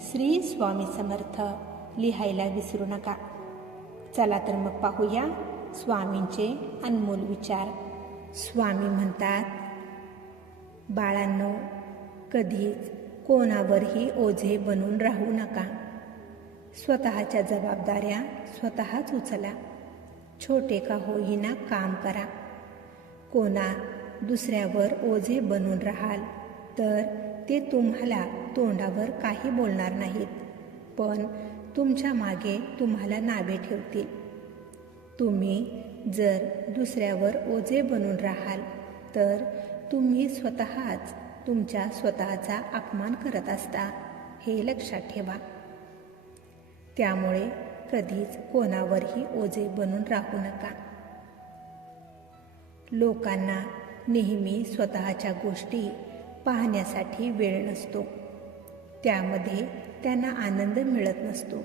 श्री स्वामी समर्थ लिहायला विसरू नका. चला तर मग पाहूया स्वामींचे अनमोल विचार. स्वामी म्हणतात बाळांनो कधीच कोणावरही ओझे बनून राहू नका. स्वतःच्या जबाबदाऱ्या स्वतःच उचला. छोटे का होईना काम करा. कोणा दुसऱ्यावर ओझे बनून राहाल तर ते तुम्हाला तोंडावर काही बोलणार नाहीत. पण तुमच्या मागे तुम्हाला नावे ठेवतील. तुम्ही जर दुसऱ्यावर ओझे बनून राहाल तर तुम्ही स्वतःच तुमच्या स्वतःचा अपमान करत असता हे लक्षात ठेवा. त्यामुळे कधीच कोणावरही ओझे बनून राहू नका. लोकांना नेहमी स्वतःच्या गोष्टी पाहण्यासाठी वेळ नसतो. त्यामध्ये त्यांना आनंद मिळत नसतो.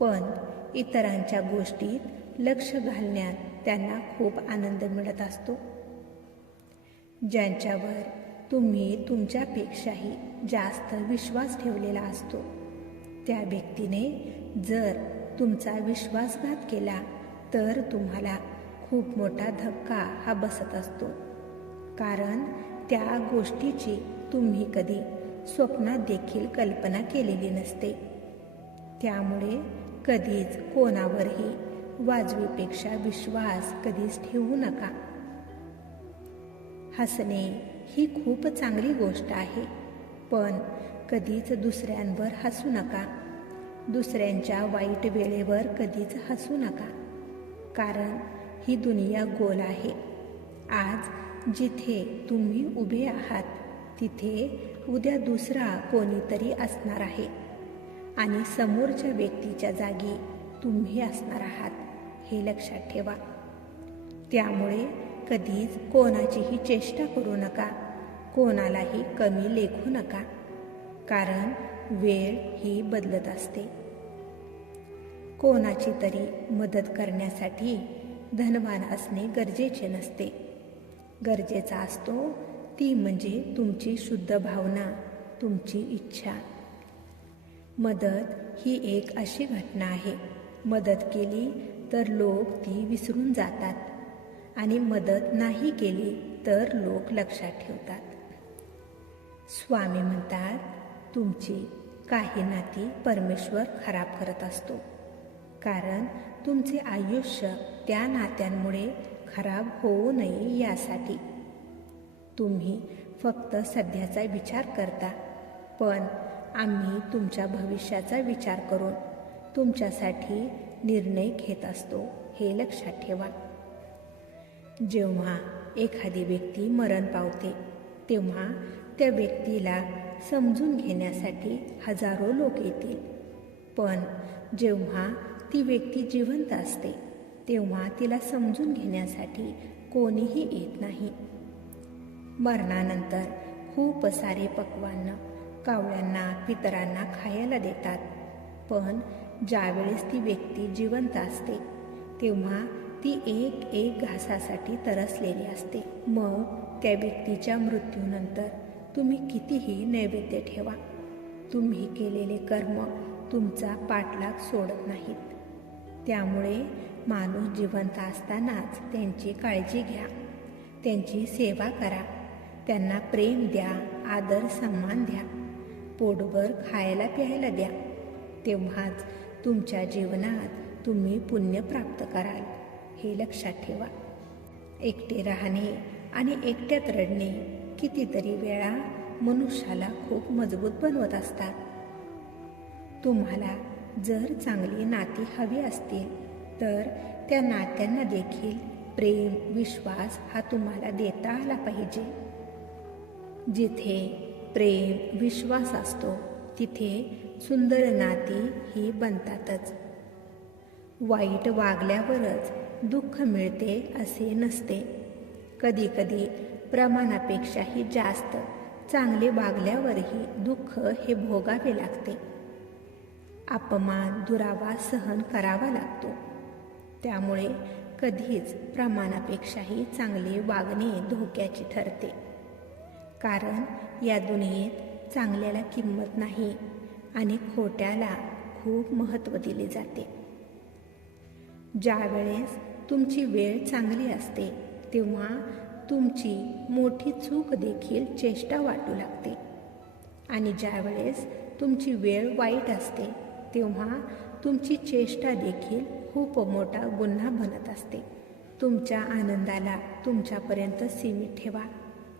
पण इतरांच्या गोष्टीत लक्ष घालण्यात त्यांना खूप आनंद मिळत असतो. ज्यांच्यावर तुम्ही तुमच्यापेक्षाही जास्त विश्वास ठेवलेला असतो त्या व्यक्तीने जर तुमचा विश्वासघात केला तर तुम्हाला खूप मोठा धक्का हा बसत असतो. कारण त्या गोष्टीची तुम्ही कधी स्वप्नात देखील कल्पना केलेली नसते. त्यामुळे कधीच कोणावरही वाजवीपेक्षा विश्वास कधीच ठेवू नका. हसणे ही खूप चांगली गोष्ट आहे पण कधीच दुसऱ्यांवर हसू नका. दुसऱ्यांच्या वाईट वेळेवर कधीच हसू नका कारण ही दुनिया गोल आहे. आज जिथे तुम्ही उभे आहात तिथे उद्या दुसरा कोणीतरी असणार आहे. आणि समोरच्या व्यक्तीच्या जागी तुम्ही असणार आहात हे लक्षात ठेवा. त्यामुळे कधीच कोणाचीही चेष्टा करू नका. कोणालाही कमी लेखू नका. कारण वेळ ही बदलत असते. कोणाची तरी मदत करण्यासाठी धनवान असणे गरजेचे नसते. गरजेचा असतो ती म्हणजे तुमची शुद्ध भावना तुमची इच्छा. मदत ही एक अशी घटना आहे. मदत केली तर लोक ती विसरून जातात आणि मदत नाही केली तर लोक लक्षात ठेवतात. स्वामी म्हणतात तुमची काही नाती परमेश्वर खराब करत असतो. कारण तुमचे आयुष्य त्या नात्यांमुळे खराब होऊ नये यासाठी. तुम्ही फक्त सध्याचा विचार करता पण आम्ही तुमच्या भविष्याचा विचार करून तुमच्यासाठी निर्णय घेत असतो हे लक्षात ठेवा. जेव्हा एखादी व्यक्ती मरण पावते तेव्हा त्या व्यक्तीला समजून घेण्यासाठी हजारो लोक येतील. पण जेव्हा ती व्यक्ती जिवंत असते तेव्हा तिला समजून घेण्यासाठी कोणीही येत नाही. मरणानंतर खूप सारे पक्वान्न कावळ्यांना पितरांना खायला देतात. पण ज्यावेळेस ती व्यक्ती जिवंत असते तेव्हा ती एक एक घासासाठी तरसलेली असते. मग त्या व्यक्तीच्या मृत्यूनंतर तुम्ही कितीही नैवेद्य ठेवा. तुम्ही केलेले कर्म तुमचा पाठलाग सोडत नाहीत. त्यामुळे माणूस जिवंत असतानाच त्यांची काळजी घ्या. त्यांची सेवा करा. त्यांना प्रेम द्या आदर सन्मान द्या. पोटभर खायला प्यायला द्या. तेव्हाच तुमच्या जीवनात तुम्ही पुण्य प्राप्त कराल हे लक्षात ठेवा. एकटे राहणे आणि एकट्यात रडणे कितीतरी वेळा मनुष्याला खूप मजबूत बनवत असतात. तुम्हाला जर चांगली नाती हवी असतील तर त्या नात्यांना देखील प्रेम विश्वास हा तुम्हाला देता आला पाहिजे. जिथे प्रेम विश्वास असतो तिथे सुंदर नाती ही बनतातच. वाईट वागल्यावरच दुःख मिळते असे नसते. कधीकधी प्रमाणापेक्षाही जास्त चांगले वागल्यावरही दुःख हे भोगावे लागते. अपमान दुरावा सहन करावा लागतो. त्यामुळे कधीच प्रमाणापेक्षाही चांगले वागणे धोक्याचे ठरते. कारण या दुनियेत चांगल्याला किंमत नाही आणि खोट्याला खूप महत्त्व दिले जाते. ज्यावेळेस तुमची वेळ चांगली असते तेव्हा तुमची मोठी चूक देखील चेष्टा वाटू लागते. आणि ज्यावेळेस तुमची वेळ वाईट असते तेव्हा तुमची चेष्टा देखील खूप मोठा गुन्हा बनत असते. तुमच्या आनंदाला तुमच्यापर्यंत सीमित ठेवा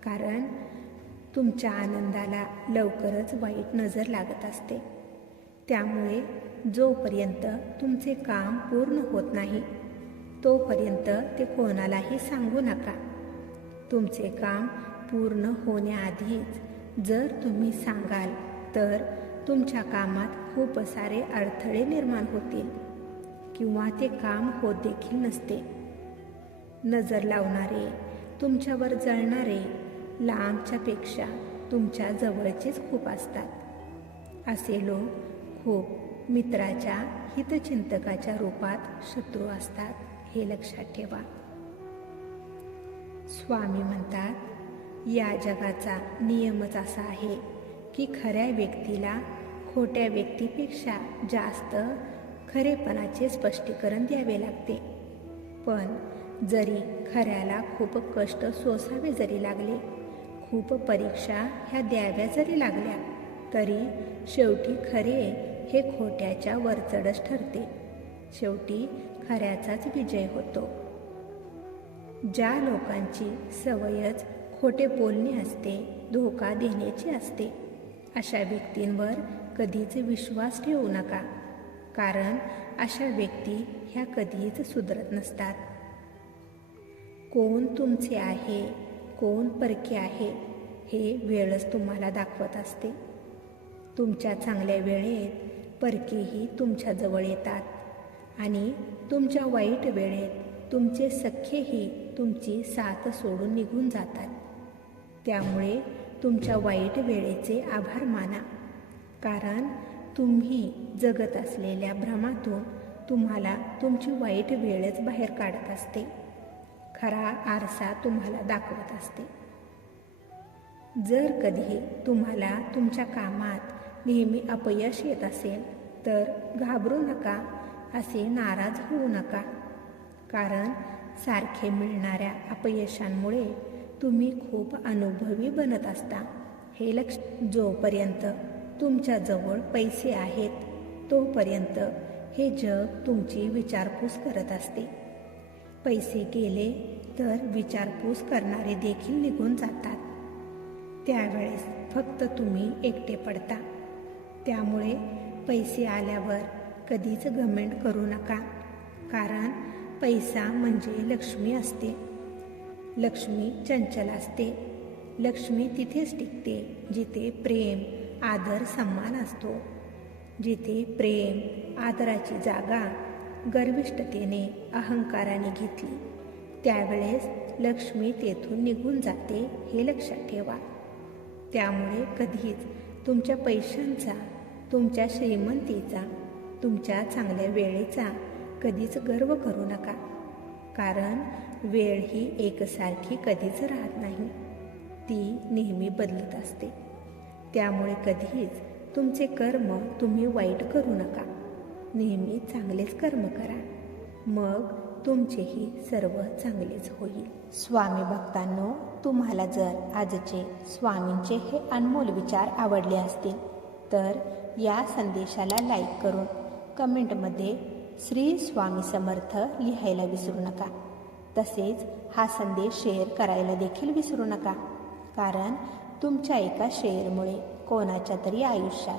कारण तुमच्या आनंदाला लवकरच वाईट नजर लागत असते. त्यामुळे जोपर्यंत तुमचे काम पूर्ण होत नाही तोपर्यंत ते कोणालाही सांगू नका. तुमचे काम पूर्ण होण्याआधीच जर तुम्ही सांगाल तर तुमच्या कामात खूप सारे अडथळे निर्माण होतील किंवा ते काम होत देखील नसते. नजर लावणारे तुमच्यावर जळणारे लांबच्यापेक्षा तुमच्या जवळचेच खूप असतात. असे लोक खूप मित्राच्या हितचिंतकाच्या रूपात शत्रू असतात हे लक्षात ठेवा. स्वामी म्हणतात या जगाचा नियमच असा आहे की खऱ्या व्यक्तीला खोट्या व्यक्तीपेक्षा जास्त खरेपणाचे स्पष्टीकरण द्यावे लागते. पण जरी खऱ्याला खूप कष्ट सोसावे जरी लागले खूप परीक्षा ह्या द्याव्या जरी लागल्या तरी शेवटी खरे हे खोट्याच्या वरचढच ठरते. शेवटी खऱ्याचाच विजय होतो. ज्या लोकांची सवयच खोटे बोलणे असते धोका देण्याची असते अशा व्यक्तींवर कधीच विश्वास ठेवू नका. कारण अशा व्यक्ती ह्या कधीच सुधरत नसतात. कोण तुमचे आहे कोण परके आहे हे वेळच तुम्हाला दाखवत असते. तुमच्या चांगल्या वेळेत परकेही तुमच्याजवळ येतात आणि तुमच्या वाईट वेळेत तुमचे सख्खेही तुमची साथ सोडून निघून जातात. त्यामुळे तुमच्या वाईट वेळेचे आभार माना कारण तुम्ही जगत असलेल्या भ्रमातून तुम्हाला तुमची वाईट वेळच बाहेर काढत असते. खरा आरसा तुम्हाला दाखवत असते. जर कधी तुम्हाला तुमच्या कामात नेहमी अपयश येत असेल तर घाबरू नका असे नाराज होऊ नका. कारण सारखे मिळणाऱ्या अपयशांमुळे तुम्ही खूप अनुभवी बनत असता. हे लक्ष जोपर्यंत तुमच्याजवळ पैसे आहेत तोपर्यंत हे जग तुमची विचारपूस करत असते. पैसे गेले तर विचारपूस करणारे देखील निघून जातात. त्यावेळेस फक्त तुम्ही एकटे पडता. त्यामुळे पैसे आल्यावर कधीच घमेंट करू नका कारण पैसा म्हणजे लक्ष्मी असते. लक्ष्मी चंचल असते. लक्ष्मी तिथेच टिकते जिथे प्रेम आदर सन्मान असतो. जिथे प्रेम आदराची जागा गर्विष्ठतेने अहंकाराने घेतली. त्यावेळेस लक्ष्मी तेथून निघून जाते हे लक्षात ठेवा. त्यामुळे कधीच तुमच्या पैशांचा तुमच्या श्रीमंतीचा तुमच्या चांगल्या वेळेचा कधीच गर्व करू नका. कारण वेळ ही एकसारखी कधीच राहत नाही. ती नेहमी बदलत असते. त्यामुळे कधीच तुमचे कर्म तुम्ही वाईट करू नका. नेहमी चांगलेच कर्म करा. मग तुमचेही सर्व चांगलेच होईल. स्वामी भक्तांनो तुम्हाला जर आजचे स्वामींचे हे अनमोल विचार आवडले असतील तर या संदेशाला लाईक करून कमेंटमध्ये श्री स्वामी समर्थ लिहायला विसरू नका. तसेच हा संदेश शेअर करायला देखील विसरू नका. कारण तुमच्या एका शेअरमुळे कोणाच्या तरी आयुष्यात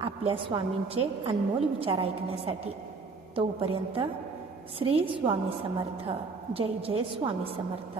आपल्या स्वामींचे अनमोल विचार ऐकण्यासाठी. तोपर्यंत श्री स्वामी समर्थ. जय जय स्वामी समर्थ.